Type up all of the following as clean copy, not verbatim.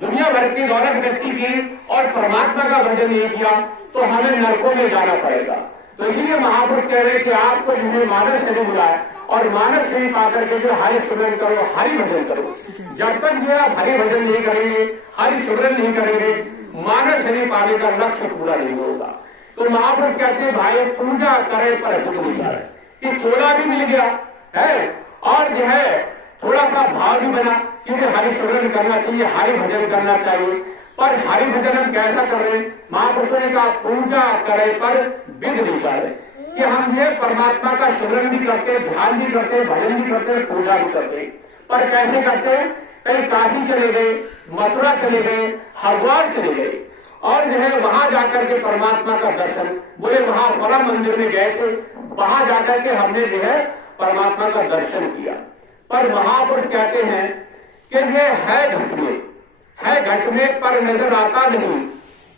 दुनिया भर की दौलत इकट्ठी की और परमात्मा का भजन नहीं किया तो हमें नरकों में जाना पड़ेगा। तो इसीलिए महापुरुष कह रहे हैं कि आपको जो है मानव शरीर मिला है और मानव शरीर पाकर के जो हरि सुमरन करो, हरि भजन करो। जब तक जो आप हरि भजन नहीं करेंगे, हरि सुमरन नहीं करेंगे, मानव शरीर पाने का लक्ष्य पूरा नहीं होगा। तो महापुरुष कहते हैं भाई पूजा करे पर दुख नहीं करे कि चोला भी मिल गया है और जो है थोड़ा सा भाव भी बना क्योंकि हरि सुमरन करना चाहिए, हरि भजन करना चाहिए। पर हरि भजन हम कैसा कर रहे हैं? महापुरुषों ने कहा पूजा करे पर विघ्न नहीं करे कि हम ये परमात्मा का सुमरन भी करते, ध्यान भी करते, भजन भी करते, पूजा भी करते, पर कैसे करते? कहीं काशी चले गए, मथुरा चले गए, हरिद्वार चले गए और जो है वहां जाकर के परमात्मा का दर्शन, बोले वहां बड़ा मंदिर में गए थे, वहां जाकर के हमने जो है परमात्मा का दर्शन किया। पर महापुरुष कहते हैं कि ये है घट में, है घट में पर नजर आता नहीं,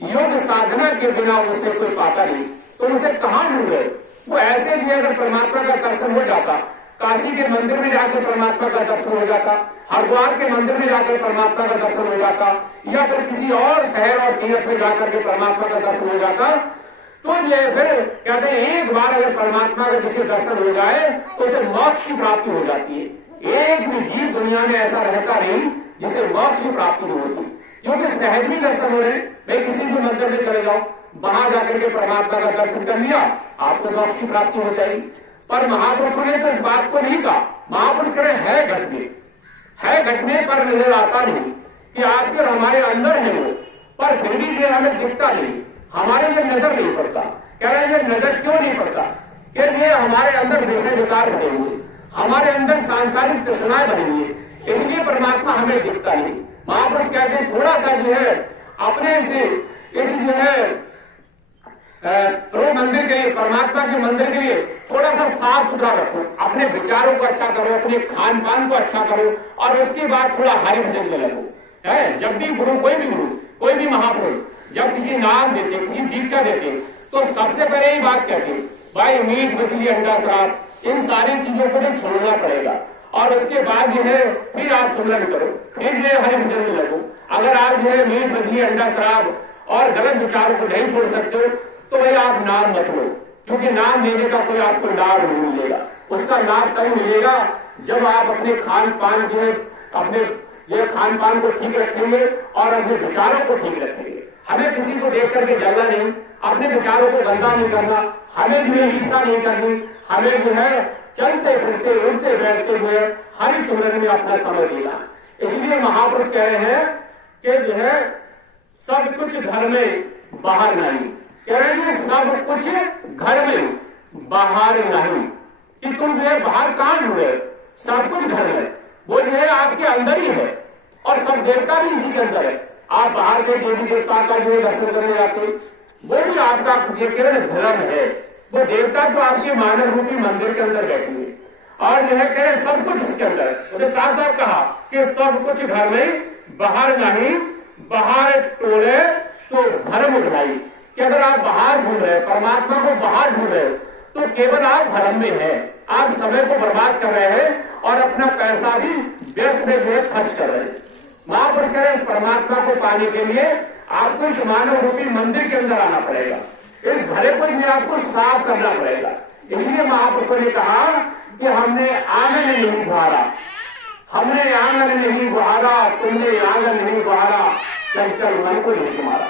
योग साधना के बिना उसे कोई पाता नहीं। तो उसे कहाँ ढूंढे? वो ऐसे भी अगर परमात्मा का दर्शन हो जाता, काशी के मंदिर में जाकर परमात्मा का दर्शन हो जाता, हरिद्वार के मंदिर में जाकर परमात्मा का दर्शन हो जाता, या फिर किसी और शहर और तीर्थ में जाकर के परमात्मा का दर्शन हो जाता, तो ये फिर कहते हैं एक बार अगर परमात्मा का किसी दर्शन हो जाए तो उसे मोक्ष की प्राप्ति हो जाती है। एक भी जीव दुनिया में ऐसा रहता नहीं जिसे मोक्ष की प्राप्ति नहीं होती, क्योंकि सहज भी दर्शन हो रहे। भाई किसी भी मंदिर में चले जाओ, वहां जाकर के परमात्मा का दर्शन कर लिया, आपको मोक्ष की प्राप्ति हो जाएगी। पर महापुरुषों ने तो इस बात को नहीं कहा। महापुरुष कह रहे है घट में, है घट में पर नजर आता नहीं कि आपके और हमारे अंदर है वो, पर फिर भी ये हमें दिखता नहीं, हमारे लिए नजर नहीं पड़ता। कह रहे हैं नजर क्यों नहीं पड़ता? कि ये हमारे अंदर विषय विकार भरे हुए, हमारे अंदर सांसारिक तृष्णाएं भरी हुई है, इसलिए परमात्मा हमें दिखता नहीं। महापुरुष कहते हैं थोड़ा सा जो है अपने से इस जो है प्रभु मंदिर के लिए, परमात्मा के मंदिर के लिए थोड़ा सा साफ सुथरा रखो, अपने विचारों को अच्छा करो, अपने खान पान को अच्छा करो और उसके बाद थोड़ा हरि भजन में लगो। है जब भी गुरु, कोई भी महापुरुष जब किसी नाम देते, किसी दीक्षा देते, तो सबसे पहले ही बात कहते भाई मीट मछली अंडा शराब इन सारी चीजों को तो छोड़ना पड़ेगा और उसके बाद जो है फिर आप सुमरन करो, फिर जो है हरि भजन में लगो। अगर आप जो है मीट मछली अंडा शराब और गलत विचारों को नहीं छोड़ सकते हो तो भाई आप नाम मत लो, क्योंकि नाम लेने का कोई आपको लाभ नहीं मिलेगा। उसका लाभ तभी मिलेगा जब आप अपने खान पान जो है अपने ये खान पान को ठीक रखेंगे और अपने विचारों को ठीक रखेंगे। हमें किसी को देख करके जलना नहीं, अपने विचारों को गंदा नहीं करना, हमें जो है हिंसा नहीं करनी, हमें जो है चलते फिरते उठते बैठते हुए हरि सुमरन में अपना समय देना। इसलिए महापुरुष कह रहे हैं कि जो है सब कुछ घर में बाहर नहीं, कह रहे हैं सब कुछ घर में बाहर नहीं, कि तुम जो है बाहर कहाँ ढूंढे, सब कुछ घर में, वो जो है आपके अंदर ही है और सब देवता भी इसी के अंदर है। आप बाहर के देवी देवता का जो है दर्शन करने जाते, वो भी आपका केवल भ्रम है, वो देवता तो आपके मानव रूपी मंदिर के अंदर बैठे हुए और जो है कह रहे सब कुछ इसके अंदर। उन्होंने साफ साफ कहा कि सब कुछ घर में बाहर नहीं, बाहर टोले तो भरम उठाई, कि अगर आप बाहर ढूंढ रहे, परमात्मा को बाहर ढूंढ रहे तो केवल आप भरम में है, आप समय को बर्बाद कर रहे हैं और अपना पैसा भी व्यर्थ में जो है खर्च कर रहे हैं। महापुरुष कह रहे हैं परमात्मा को पाने के लिए आपको इस मानव रूपी मंदिर के अंदर आना पड़ेगा, इस घरे को भी आपको साफ करना पड़ेगा। इसलिए महापुरुषों ने कहा कि हमने आंगन नहीं बहारा, हमने आंगन नहीं बहारा, तुमने आंगन नहीं बहारा, चंचल मन को नहीं तुम्हारा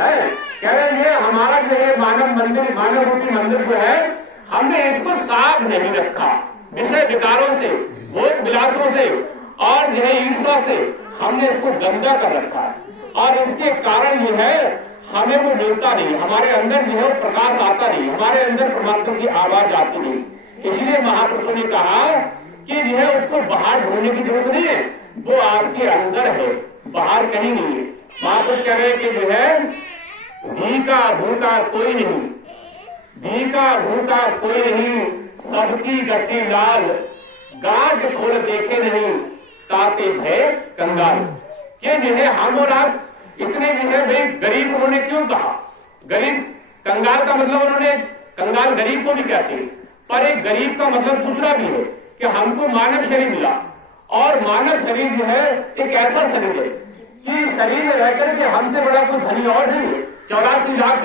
है। कह रहे हैं हमारा जो है मानव मंदिर, मानव रूपी मंदिर जो है हमने इसको साफ नहीं रखा, विषय विकारों से, भोग विलासों से और जो है ईर्षा से हमने इसको गंदा कर रखा है और इसके कारण जो है हमें वो मिलता नहीं, हमारे अंदर जो है प्रकाश आता नहीं, हमारे अंदर परमात्मा की आवाज आती नहीं। इसलिए महापुरुषों ने कहा कि जो है उसको बाहर ढूंढने की जरूरत नहीं है, वो आपके अंदर है, बाहर कहीं नहीं है। महापुरुष कह रहे हैं कि जो है भीखा भूखा कोई नहीं, भीखा भूखा कोई नहीं, सबकी गति लाल, गांठ खोल देखे नहीं, ताते भय कंगाल। ये जो है हम और आप इतने जो है भाई गरीब, उन्होंने क्यों कहा गरीब? कंगाल का मतलब उन्होंने, कंगाल गरीब को भी कहते हैं, पर एक गरीब का मतलब दूसरा भी है कि हमको मानव शरीर मिला और मानव शरीर जो है एक ऐसा शरीर है कि शरीर कहकर कि हमसे बड़ा कोई धनी और नहीं है। 84 लाख